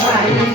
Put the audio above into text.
我俩就